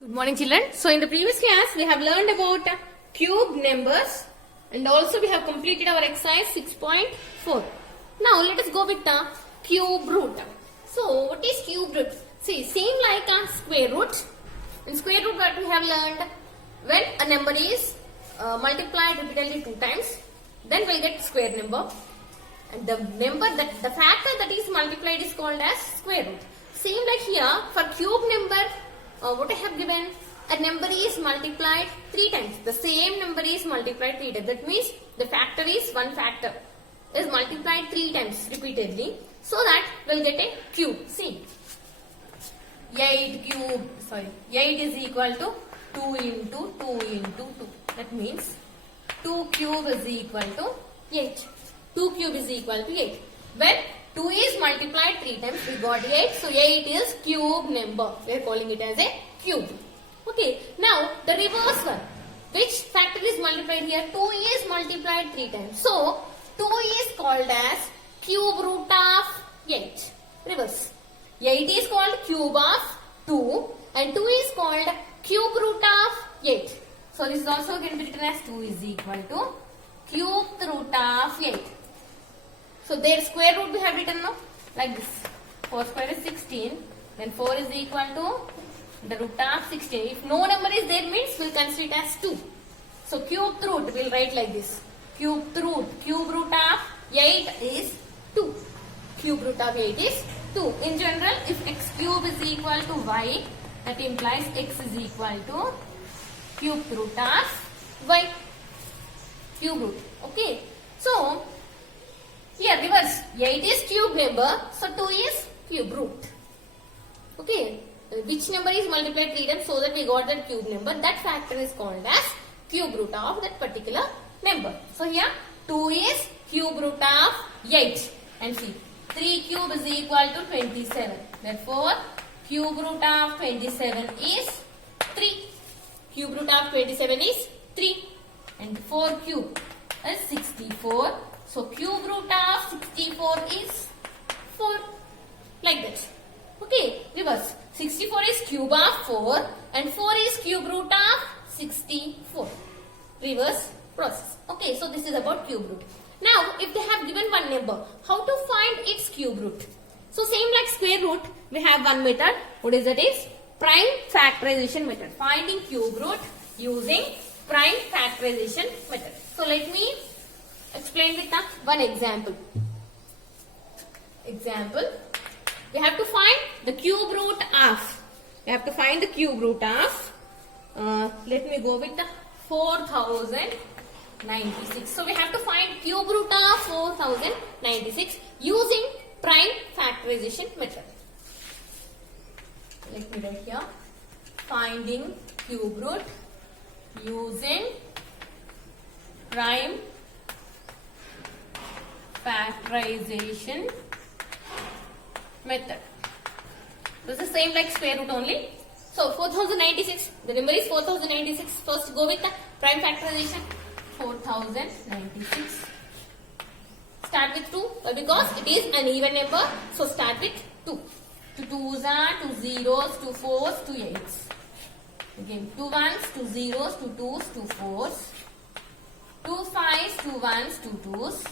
Good morning, children. So in the previous class we have learned about cube numbers and also we have completed our exercise 6.4. Now let us go with the cube root. So what is cube root? See, same like a square root. In square root what we have learned, when a number is multiplied repeatedly 2 times, then we'll get square number. And the factor that is multiplied is called as square root. Same like here for cube number. What I have given, a number is multiplied 3 times. The same number is multiplied 3 times. That means the factor is one factor is multiplied 3 times repeatedly. So that we'll get a cube. See, 8 is equal to 2 into 2 into 2. That means 2 cube is equal to 8. 2 cube is equal to 8. When 2 is multiplied 3 times, we got 8. So 8 is cube number. We are calling it as a cube. Okay. Now the reverse one. Which factor is multiplied here? 2 is multiplied 3 times. So 2 is called as cube root of 8. Reverse. 8 is called cube of 2 and 2 is called cube root of 8. So this is also can be written as 2 is equal to cube root of 8. So their square root we have written now like this. 4 square is 16. Then 4 is equal to the root of 16. If no number is there means we'll consider it as 2. So cube root we'll write like this. Cube root of 8 is 2. Cube root of 8 is 2. In general, if x cube is equal to y, that implies x is equal to cube root of y. Cube root. Okay. So here reverse. 8 is cube number, so 2 is cube root. Okay. Which number is multiplied 3 times so that we got that cube number. That factor is called as cube root of that particular number. So here 2 is cube root of 8. And see, 3 cube is equal to 27. Therefore, cube root of 27 is 3. Cube root of 27 is 3. And 4 cube is 64. So cube root of 64 is 4. Like that. Okay, reverse. 64 is cube of 4 and 4 is cube root of 64. Reverse process. Okay, so this is about cube root. Now, if they have given one number, how to find its cube root? So same like square root, we have one method. What is that? Is prime factorization method. Finding cube root using prime factorization method. So let me explain with one example. We have to find the cube root of. Let me go with the 4096. So we have to find cube root of 4096 using prime factorization method. Let me write here. Finding cube root using prime factorization method. This is same like square root only. So 4096, the number is 4096. First go with the prime factorization. 4096. Start with 2 because it is an even number. So start with 2. 2 2s are 2 zeros, 2 4s, 2 8s. Again 2 1s, 2 zeros, 2 2s, 2 4s. 2 5s, 2 1s, 2 2s.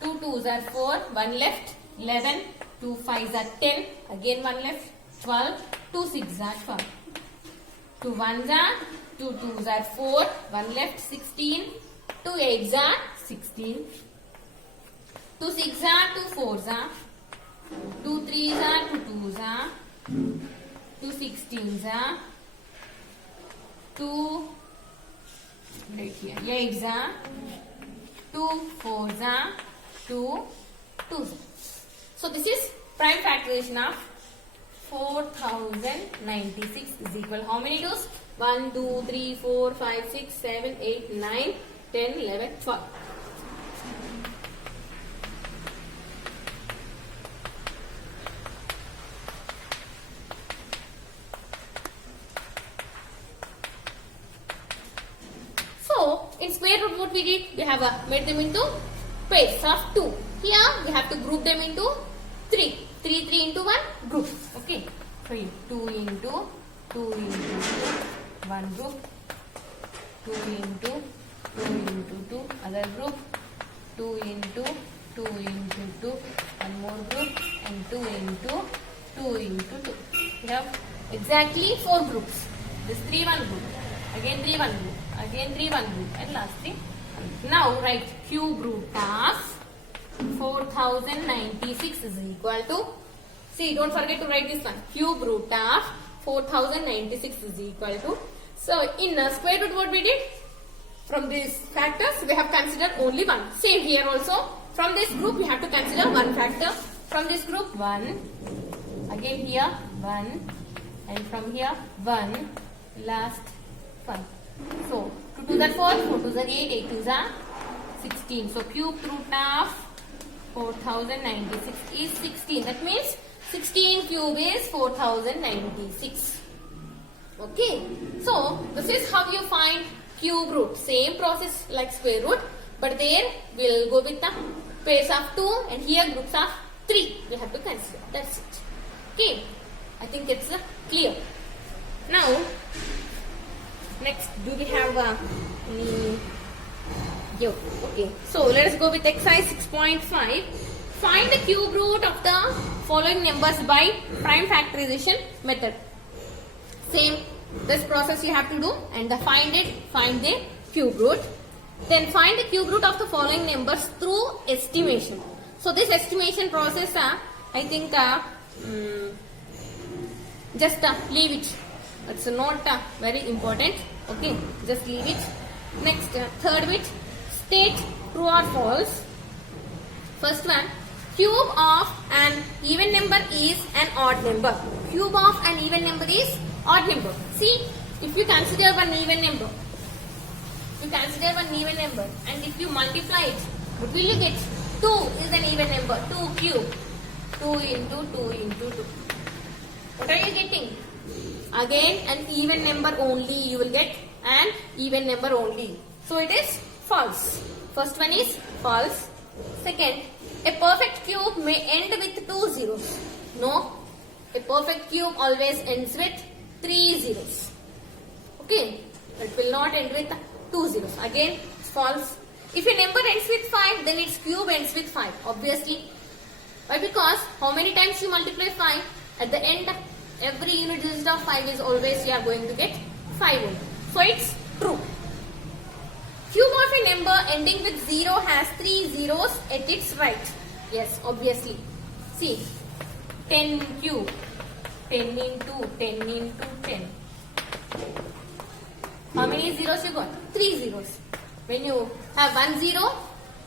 2 2s are 4, 1 left, 11, 2 5s are 10, again 1 left, 12, 2 6s are 12. 2 1s are, 2 2s are 4, 1 left, 16, 2 8s are 16. 2 6s are, 2 4s are, 2 3s are, 2 2s are, 2 16s are, 2 right here, 8s are, 2 4s are, 2 2s. So this is prime factorization of 4096 is equal how many 2's? 1 2 3 4 5 6 7 8 9 10 11 12. So in square root what we did? We have made them into pairs of 2. Here we have to group them into 3. 3 into 1 group. Okay. 2 into 2 into one group, 2 into 2 into 2, other group, 2 into 2 into 2, one more group, and 2 into 2 into 2. We have exactly 4 groups. This 3 1 group, again 3 1 group, again 3 1 group, and last 3. Now write cube root of 4096 is equal to, see, don't forget to write this one, cube root of 4096 is equal to, so in square root what we did? From these factors we have considered only one. Same here also, from this group we have to consider one factor. From this group 1, again here 1, and from here 1, last 1. So 2 to the 4, 4 to the 8, 8 to the 16. So cube root of 4096 is 16. That means 16 cube is 4096. Okay. So this is how you find cube root. Same process like square root, but there we'll go with the pairs of 2 and here groups of 3. We have to consider. That's it. Okay. I think it's clear. Now, next, do we have okay. So let us go with exercise 6.5. Find the cube root of the following numbers by prime factorization method. Same, this process you have to do, and find the cube root. Then find the cube root of the following numbers through estimation. So this estimation process, I think just leave it. It's not very important. Okay, just leave it. Next, third bit, state true or false. First one, cube of an even number is an odd number. Cube of an even number is odd number. See, if you consider one even number, and if you multiply it, what will you get? 2 is an even number. 2 cube. 2 into 2 into 2. What are you getting? Again an even number only you will get, an even number only. So it is false. First one is false. Second, a perfect cube may end with 2 zeros. No, a perfect cube always ends with 3 zeros. Okay, it will not end with 2 zeros. Again, it's false. If a number ends with 5, then its cube ends with 5. Obviously. Why? Because how many times you multiply 5? At the end, every unit digit of 5 is always you are going to get 5 only. So it's true. Cube of a number ending with 0 has 3 zeros at its right. Yes, obviously. See, 10 cube, 10 into 10 into 10. How many zeros you got? 3 zeros. When you have 1 zero,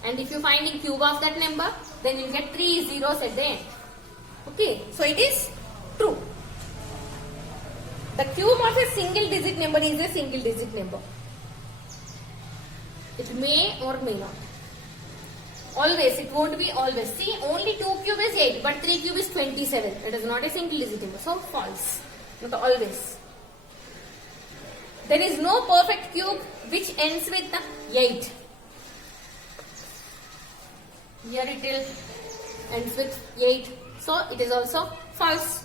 and if you find the cube of that number, then you get 3 zeros at the end. Okay, so it is true. The cube of a single digit number is a single digit number. It may or may not. Always, it won't be always. See, only 2 cube is 8, but 3 cube is 27. It is not a single digit number. So, false. Not always. There is no perfect cube which ends with 8. Here it will ends with 8. So, it is also false.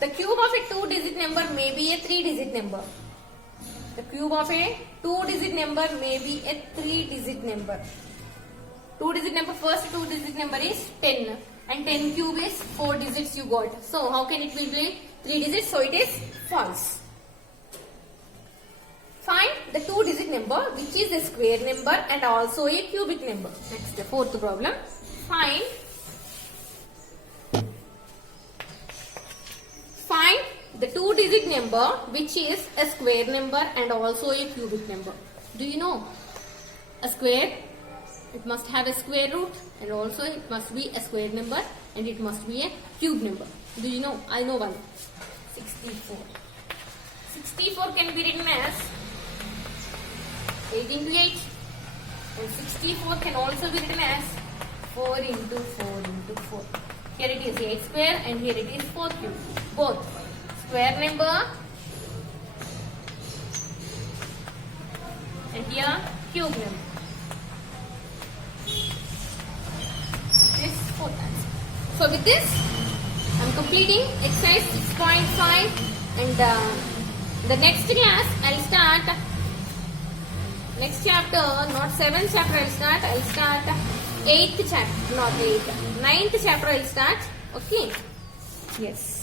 The cube of a 2-digit number may be a 3-digit number. The cube of a 2-digit number may be a 3-digit number. 2-digit number, first 2-digit number is 10. And 10 cube is 4 digits you got. So, how can it be 3 digits? So, it is false. Find the 2-digit number which is a square number and also a cubic number. Next, the fourth problem. Find the 2-digit number which is a square number and also a cubic number. Do you know? A square, it must have a square root and also it must be a square number and it must be a cube number. Do you know? I know one. 64. 64 can be written as 8 into 8 and 64 can also be written as 4 into 4 into 4. Here it is 8 square and here it is 4 cube. Both square number and here cube number. This fourth answer. So with this, I am completing exercise 6.5 And the next class I'll start next chapter, not 7th chapter I'll start 8th chapter, not 8th, 9th chapter I'll start. Okay, yes.